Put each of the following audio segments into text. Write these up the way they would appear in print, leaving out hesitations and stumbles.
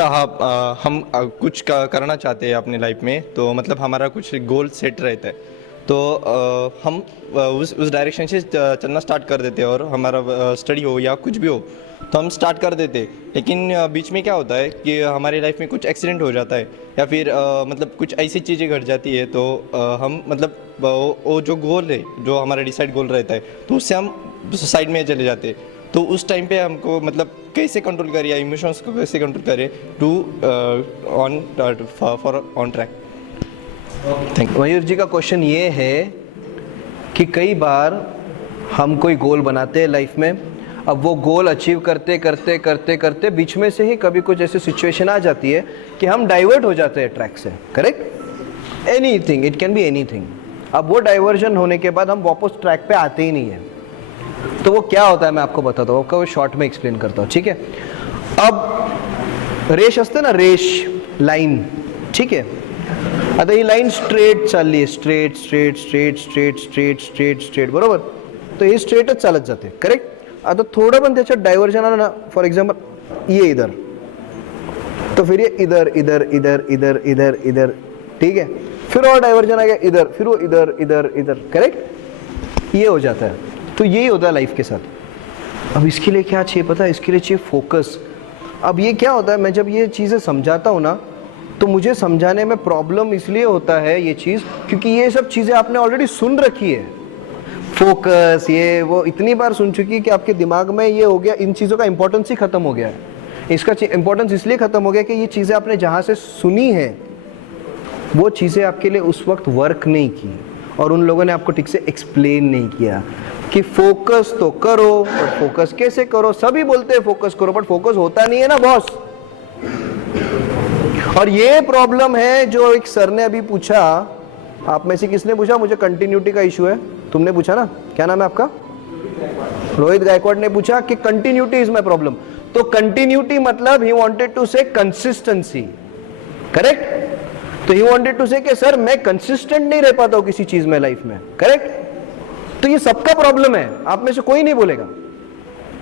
हम कुछ करना चाहते हैं अपनी लाइफ में, तो मतलब हमारा कुछ गोल सेट रहता है, तो हम उस डायरेक्शन से चलना स्टार्ट कर देते हैं। और हमारा स्टडी हो या कुछ भी हो तो हम स्टार्ट कर देते हैं। लेकिन बीच में क्या होता है कि हमारी लाइफ में कुछ एक्सीडेंट हो जाता है या फिर मतलब कुछ ऐसी चीज़ें घट जाती है, तो हम मतलब वो जो गोल है, जो हमारा डिसाइड गोल रहता है, तो उससे हम साइड में चले जाते हैं। तो उस टाइम पे हमको मतलब कैसे कंट्रोल करें या इमोशंस को कैसे कंट्रोल करें to on for on track. Thank you. Mayur ji का क्वेश्चन ये है कि कई बार हम कोई गोल बनाते हैं लाइफ में, अब वो गोल अचीव करते करते करते करते बीच में से ही कभी कुछ ऐसी सिचुएशन आ जाती है कि हम डाइवर्ट हो जाते हैं ट्रैक से। Correct? Anything, it can be anything. अब वो डाइवर्जन होने के बाद हम वापस ट्रैक पे आते ही नहीं है। तो वो क्या होता है मैं आपको बताता हूँ, आपको शॉर्ट में एक्सप्लेन करता हूँ, ठीक है? अब रेश असते ना, रेश लाइन, ठीक है? आता ही लाईन स्ट्रेट चालली आहे, straight straight straight straight straight straight straight, बरोबर? तर हे स्ट्रेटच चालत जाते, करेक्ट? आता थोडं पण त्याच्यात डायव्हर्जन आलं ना, फॉर एग्जाम्पल ये इधर, तो फिर ये इधर इधर इधर इधर इधर इधर, ठीक है? फिर और डायवर्जन आ गया इधर, फिर वो इधर इधर इधर, करेक्ट? ये हो जाता है। तो यही होता है लाइफ के साथ। अब इसके लिए क्या चाहिए पता है? इसके लिए चाहिए फोकस। अब ये क्या होता है, मैं जब ये चीज़ें समझाता हूँ ना, तो मुझे समझाने में प्रॉब्लम इसलिए होता है ये चीज़, क्योंकि ये सब चीज़ें आपने ऑलरेडी सुन रखी है। फोकस ये वो इतनी बार सुन चुकी है कि आपके दिमाग में ये हो गया, इन चीज़ों का इंपॉर्टेंस ही खत्म हो गया है। इसका इंपॉर्टेंस इसलिए खत्म हो गया कि ये चीज़ें आपने जहाँ से सुनी है वो चीज़ें आपके लिए उस वक्त वर्क नहीं की, और उन लोगों ने आपको ठीक से एक्सप्लेन नहीं किया कि फोकस तो करो, बट फोकस कैसे करो? सभी बोलते हैं फोकस करो, बट फोकस होता नहीं है ना बॉस। और ये प्रॉब्लम है जो एक सर ने अभी पूछा, आप में से किसने पूछा? मुझे कंटिन्यूटी का इशू है, तुमने पूछा ना? क्या नाम है आपका? रोहित गायकवाड़ ने पूछा कि कंटिन्यूटी इज माय प्रॉब्लम। तो कंटिन्यूटी मतलब ही वांटेड टू से कंसिस्टेंसी, करेक्ट? तो ही वांटेड टू से कि सर मैं कंसिस्टेंट नहीं रह पाता हूं किसी चीज में लाइफ में, करेक्ट? तो ये सबका प्रॉब्लम है, आप में से कोई नहीं बोलेगा।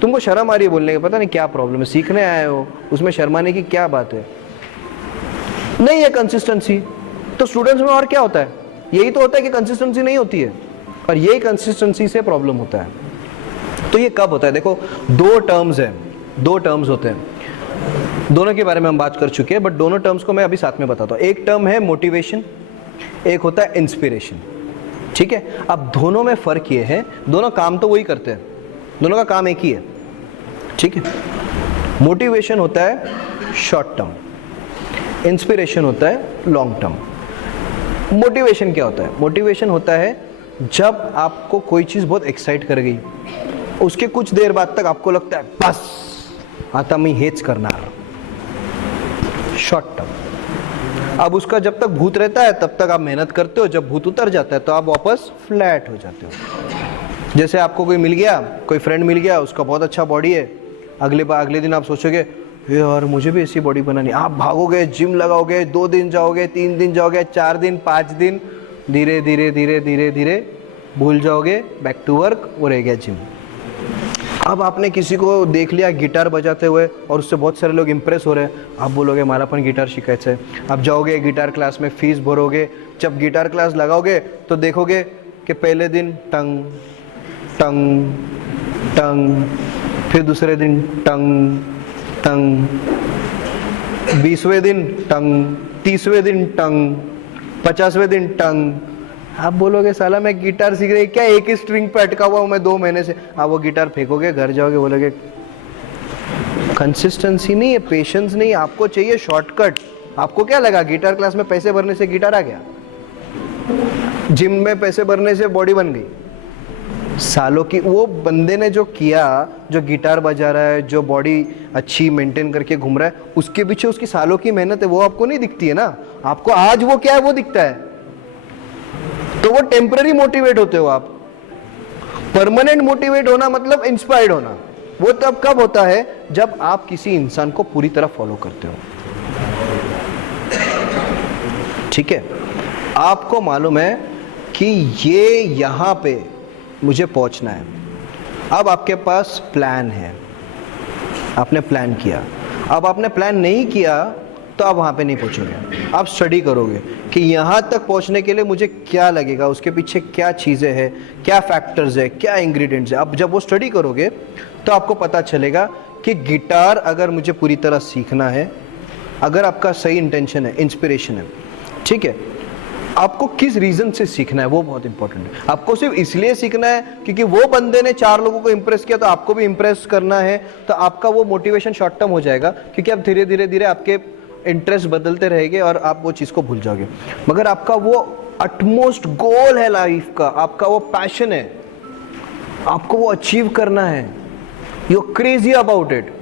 तुमको शर्म आ रही है बोलने की, पता नहीं क्या प्रॉब्लम है, सीखने आए हो, उसमें शर्माने की क्या बात है? नहीं है कंसिस्टेंसी। तो स्टूडेंट्स में और क्या होता है? यही तो होता है कि कंसिस्टेंसी नहीं होती है, और यही कंसिस्टेंसी से प्रॉब्लम होता है। तो ये कब होता है? देखो, दो टर्म्स हैं, दो टर्म्स होते हैं, दोनों के बारे में हम बात कर चुके हैं, बट दोनों टर्म्स को मैं अभी साथ में बताता हूँ। एक टर्म है मोटिवेशन, एक होता है इंस्पिरेशन, ठीक है? अब दोनों में फर्क ये है, दोनों काम तो वही करते हैं, दोनों का काम एक ही है, ठीक है? मोटिवेशन होता है शॉर्ट टर्म, इंस्पिरेशन होता है लॉन्ग टर्म। मोटिवेशन क्या होता है? मोटिवेशन होता है जब आपको कोई चीज़ बहुत एक्साइट कर गई, उसके कुछ देर बाद तक आपको लगता है बस आता मी हेच करणार, शॉर्ट टर्म। अब उसका जब तक भूत रहता है तब तक आप मेहनत करते हो, जब भूत उतर जाता है तो आप वापस फ्लैट हो जाते हो। जैसे आपको कोई मिल गया, कोई फ्रेंड मिल गया, उसका बहुत अच्छा बॉडी है, अगले दिन आप सोचोगे यार मुझे भी ऐसी बॉडी बनानी। आप भागोगे, जिम लगाओगे, 2 दिन जाओगे, 3 दिन जाओगे, 4 दिन, 5 दिन, धीरे धीरे धीरे धीरे धीरे भूल जाओगे, बैक टू वर्क, वो रह गया जिम। अब आपने किसी को देख लिया गिटार बजाते हुए और उससे बहुत सारे लोग इंप्रेस हो रहे हैं, आप बोलोगे मला पण गिटार शिकायचं है। आप जाओगे गिटार क्लास में, फीस भरोगे, जब गिटार क्लास लगाओगे तो देखोगे कि पहले दिन टंग टंग टंग, फिर दूसरे दिन टंग टंग, 20वें दिन टंग, 30वें दिन टंग, 50वें दिन टंग। आप बोलोगे साला मैं गिटार सीख रही क्या, एक ही स्ट्रिंग पे अटका हुआ हूं मैं 2 महीने से। आप वो गिटार फेंकोगे, घर जाओगे, बोलोगे कंसिस्टेंसी नहीं है, पेशेंस नहीं, आपको चाहिए शॉर्टकट। आपको क्या लगा गिटार क्लास में पैसे भरने से गिटार आ गया, जिम में पैसे भरने से बॉडी बन गई? सालों की वो बंदे ने जो किया, जो गिटार बजा रहा है, जो बॉडी अच्छी मेंटेन करके घूम रहा है, उसके पीछे उसकी सालों की मेहनत है, वो आपको नहीं दिखती है ना। आपको आज वो क्या है वो दिखता है, तो वो टेम्पररी मोटिवेट होते हो आप। परमानेंट मोटिवेट होना मतलब इंस्पायर्ड होना, वो तब कब होता है जब आप किसी इंसान को पूरी तरह फॉलो करते हो, ठीक है? आपको मालूम है कि ये यहां पे मुझे पहुंचना है। अब आपके पास प्लान है, आपने प्लान किया, अब आपने प्लान नहीं किया तो आप वहाँ पे नहीं पहुँचोगे। आप स्टडी करोगे कि यहाँ तक पहुँचने के लिए मुझे क्या लगेगा, उसके पीछे क्या चीज़ें हैं, क्या फैक्टर्स है, क्या इंग्रेडिएंट्स है। अब जब वो स्टडी करोगे तो आपको पता चलेगा कि गिटार अगर मुझे पूरी तरह सीखना है, अगर आपका सही इंटेंशन है, इंस्पिरेशन है, ठीक है, आपको किस रीज़न से सीखना है वो बहुत इंपॉर्टेंट है। आपको सिर्फ इसलिए सीखना है क्योंकि वो बंदे ने 4 लोगों को इंप्रेस किया तो आपको भी इंप्रेस करना है, तो आपका वो मोटिवेशन शॉर्ट टर्म हो जाएगा, क्योंकि आप धीरे धीरे धीरे आपके इंटरेस्ट बदलते रहेंगे और आप वो चीज़ को भूल जाओगे। मगर आपका वो अटमोस्ट गोल है लाइफ का, आपका वो पैशन है, आपको वो अचीव करना है, you are crazy about it,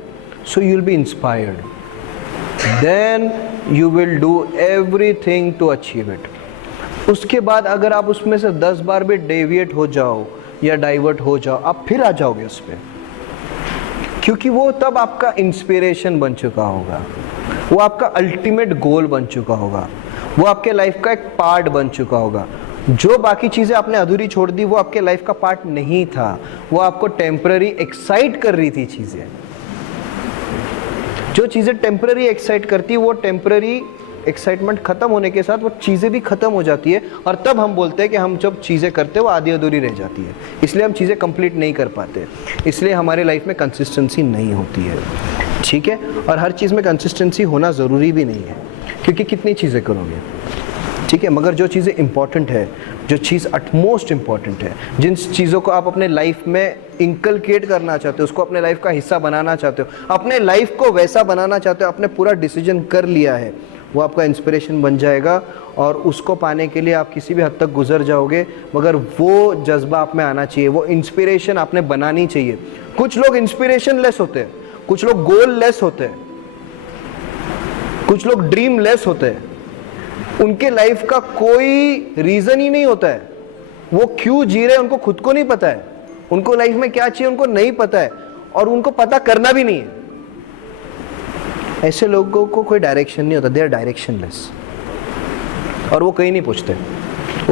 so you will be inspired, then you will do everything to achieve it. उसके बाद अगर आप उसमें से 10 बार भी डेविएट हो जाओ या डाइवर्ट हो जाओ, आप फिर आ जाओगे उस पर, क्योंकि वो तब आपका इंस्पिरेशन बन चुका होगा, वो आपका अल्टीमेट गोल बन चुका होगा, वो आपके लाइफ का एक पार्ट बन चुका होगा। जो बाकी चीज़ें आपने अधूरी छोड़ दी वो आपके लाइफ का पार्ट नहीं था, वो आपको टेम्पररी एक्साइट कर रही थी चीज़ें। जो चीज़ें टेम्पररी एक्साइट करती, वो टेम्पररी एक्साइटमेंट खत्म होने के साथ वो चीज़ें भी खत्म हो जाती है, और तब हम बोलते हैं कि हम जब चीज़ें करते हैं वो आधी अधूरी रह जाती है, इसलिए हम चीज़ें कंप्लीट नहीं कर पाते, इसलिए हमारे लाइफ में कंसिस्टेंसी नहीं होती है, ठीक है। और हर चीज़ में कंसिस्टेंसी होना ज़रूरी भी नहीं है, क्योंकि कितनी चीज़ें करोगे, ठीक है। मगर जो चीज़ें इंपॉर्टेंट है, जो चीज़ अटमोस्ट इंपॉर्टेंट है, जिन चीज़ों को आप अपने लाइफ में इंकलकेट करना चाहते हो, उसको अपने लाइफ का हिस्सा बनाना चाहते हो, अपने लाइफ को वैसा बनाना चाहते हो, आपने पूरा डिसीजन कर लिया है, वो आपका इंस्पिरेशन बन जाएगा, और उसको पाने के लिए आप किसी भी हद तक गुजर जाओगे। मगर वो जज्बा आप में आना चाहिए, वो इंस्पिरेशन आपने बनानी चाहिए। कुछ लोग इंस्पिरेशन लेस होते हैं, कुछ लोग गोल लेस होते हैं, कुछ लोग ड्रीम लेस होते हैं, उनके लाइफ का कोई रीजन ही नहीं होता है, वो क्यों जी रहे हैं उनको खुद को नहीं पता है, उनको लाइफ में क्या चाहिए उनको नहीं पता है, और उनको पता करना भी नहीं है। ऐसे लोगों को कोई डायरेक्शन नहीं होता, दे आर डायरेक्शनलेस, और वो कहीं नहीं पहुंचते।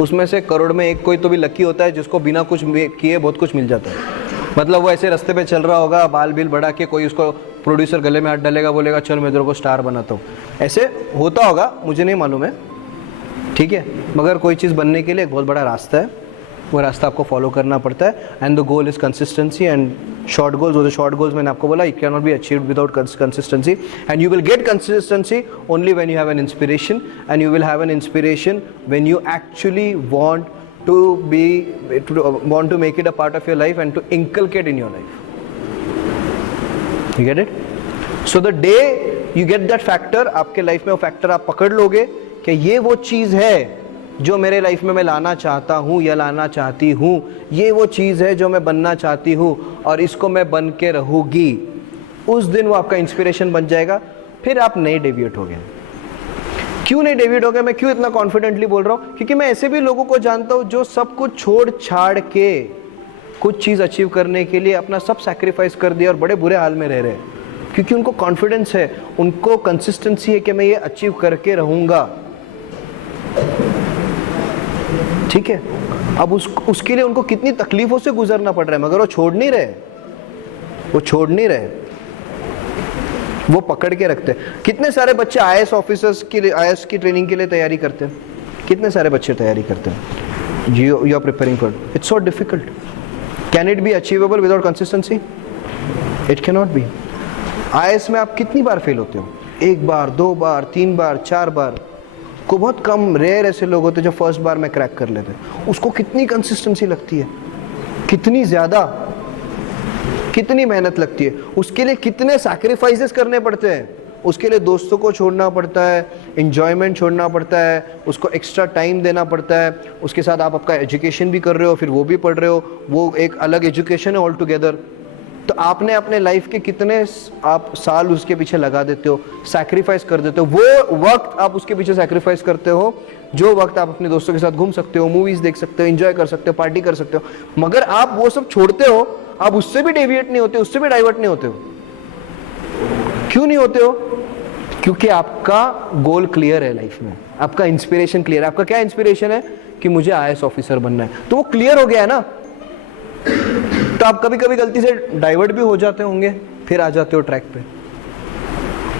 उसमें से करोड़ में एक कोई तो भी लकी होता है जिसको बिना कुछ किए बहुत कुछ मिल जाता है। मतलब वो ऐसे रास्ते पे चल रहा होगा, बाल बिल बढ़ा के, कोई उसको प्रोड्यूसर गले में हाथ डालेगा, बोलेगा चल मैं तेरे को स्टार बनाता हूँ, ऐसे होता होगा, मुझे नहीं मालूम है, ठीक है। मगर कोई चीज़ बनने के लिए एक बहुत बड़ा रास्ता है, वो रास्ता आपको फॉलो करना पड़ता है, and the goal is consistency and short goals. वो जो शॉर्ट गोल्स मैंने आपको बोला, it can not be achieved without consistency, and you will get consistency only when you have an inspiration, and you will have an inspiration when you actually want to make it a part of your life and to inculcate in your life. You get it? So the day you get that factor, आपके life में वो factor आप पकड़ लोगे कि ये वो चीज़ है जो मेरे लाइफ में मैं लाना चाहता हूँ या लाना चाहती हूँ, ये वो चीज़ है जो मैं बनना चाहती हूँ और इसको मैं बन के रहूँगी, उस दिन वो आपका इंस्पिरेशन बन जाएगा। फिर आप नहीं डेविएट हो गए। क्यों नहीं डेविएट हो गए, मैं क्यों इतना कॉन्फिडेंटली बोल रहा हूँ? क्योंकि मैं ऐसे भी लोगों को जानता हूँ जो सब कुछ छोड़ छाड़ के कुछ चीज़ अचीव करने के लिए अपना सब सैक्रिफाइस कर दिया और बड़े बुरे हाल में रह रहे हैं, क्योंकि उनको कॉन्फिडेंस है, उनको कंसिस्टेंसी है कि मैं ये अचीव करके रहूँगा, ठीक है। अब उसके लिए उनको कितनी तकलीफों से गुजरना पड़ रहा है, मगर वो छोड़ नहीं रहे, वो छोड़ नहीं रहे, वो पकड़ के रखते हैं। कितने सारे बच्चे आईएएस ऑफिसर्स के लिए, आईएएस की ट्रेनिंग के लिए तैयारी करते हैं, कितने सारे बच्चे तैयारी करते हैं, you are preparing for, it's so difficult. Can it be achievable without consistency? It can not be. IAS में आप कितनी बार फेल होते हो? 1 बार, 2 बार, 3 बार, 4 बार, को बहुत कम रेयर ऐसे लोग होते हैं जो फर्स्ट बार में क्रैक कर लेते हैं। उसको कितनी कंसिस्टेंसी लगती है, कितनी ज़्यादा, कितनी मेहनत लगती है, उसके लिए कितने सैक्रिफाइसेस करने पड़ते हैं, उसके लिए दोस्तों को छोड़ना पड़ता है, एंजॉयमेंट छोड़ना पड़ता है, उसको एक्स्ट्रा टाइम देना पड़ता है, उसके साथ आप आपका एजुकेशन भी कर रहे हो, फिर वो भी पढ़ रहे हो, वो एक अलग एजुकेशन है ऑल टुगेदर। तो आपने अपने लाइफ के कितने आप साल उसके पीछे लगा देते हो, सैक्रिफाइस कर देते हो, वो वक्त आप उसके पीछे सैक्रिफाइस करते हो जो वक्त आप अपने दोस्तों के साथ घूम सकते हो, मूवीज देख सकते हो, एंजॉय कर सकते हो, पार्टी कर सकते हो, मगर आप वो सब छोड़ते हो, आप उससे भी डेविएट नहीं होते, उससे भी डाइवर्ट नहीं होते हो। क्यों नहीं होते हो? क्योंकि आपका गोल क्लियर है लाइफ में, आपका इंस्पिरेशन क्लियर है। आपका क्या इंस्पिरेशन है? कि मुझे आईएएस ऑफिसर बनना है, तो वो क्लियर हो गया है ना। तो आप कभी कभी गलती से डाइवर्ट भी हो जाते होंगे, फिर आ जाते हो ट्रैक पे,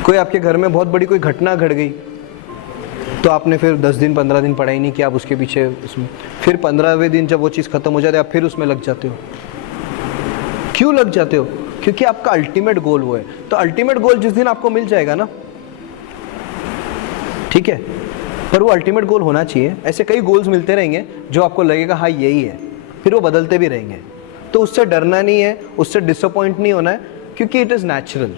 कोई आपके घर में बहुत बड़ी कोई घटना घट गई, तो आपने फिर 10 दिन 15 दिन पढ़ाई नहीं किया, आप उसके पीछे उसमें, फिर 15वें दिन जब वो चीज़ खत्म हो जाती है आप फिर उसमें लग जाते हो। क्यों लग जाते हो? क्योंकि आपका अल्टीमेट गोल वो है। तो अल्टीमेट गोल जिस दिन आपको मिल जाएगा ना, ठीक है, पर वो अल्टीमेट गोल होना चाहिए। ऐसे कई गोल्स मिलते रहेंगे जो आपको लगेगा हाँ यही है, फिर वो बदलते भी रहेंगे। तो उससे डरना नहीं है, उससे डिसअपॉइंट नहीं होना है, क्योंकि इट इज़ नेचुरल।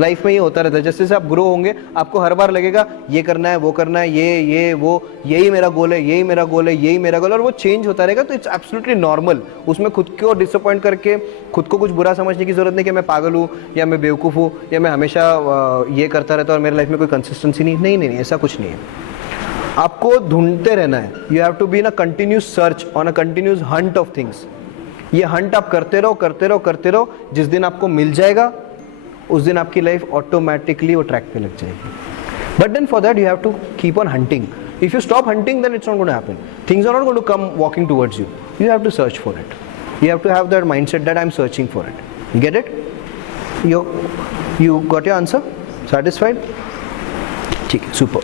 लाइफ में ये होता रहता है, जैसे जैसे आप ग्रो होंगे आपको हर बार लगेगा ये करना है, वो करना है, ये वो, यही मेरा गोल है, यही मेरा गोल है, यही मेरा गोल है, और वो चेंज होता रहेगा। तो इट्स एब्सोल्युटली नॉर्मल। उसमें खुद को डिसअपॉइंट करके खुद को कुछ बुरा समझने की जरूरत नहीं कि मैं पागल हूँ या मैं बेवकूफ़ हूँ या मैं हमेशा ये करता रहता हूँ और मेरी लाइफ में कोई कंसिस्टेंसी नहीं, ऐसा कुछ नहीं है। आपको ढूंढते रहना है। You have to be in a continuous search, on a continuous hunt of things. ये हंट आप करते रहो। जिस दिन आपको मिल जाएगा उस दिन आपकी लाइफ ऑटोमेटिकली वो ट्रैक पे लग जाएगी। But then for that you have to keep on hunting. If you stop hunting then it's not going to happen. Things are not going to come walking towards you. You have to search for it. You have to have that mindset that I am searching for it. Get it? You got your answer? Satisfied? ठीक है, super.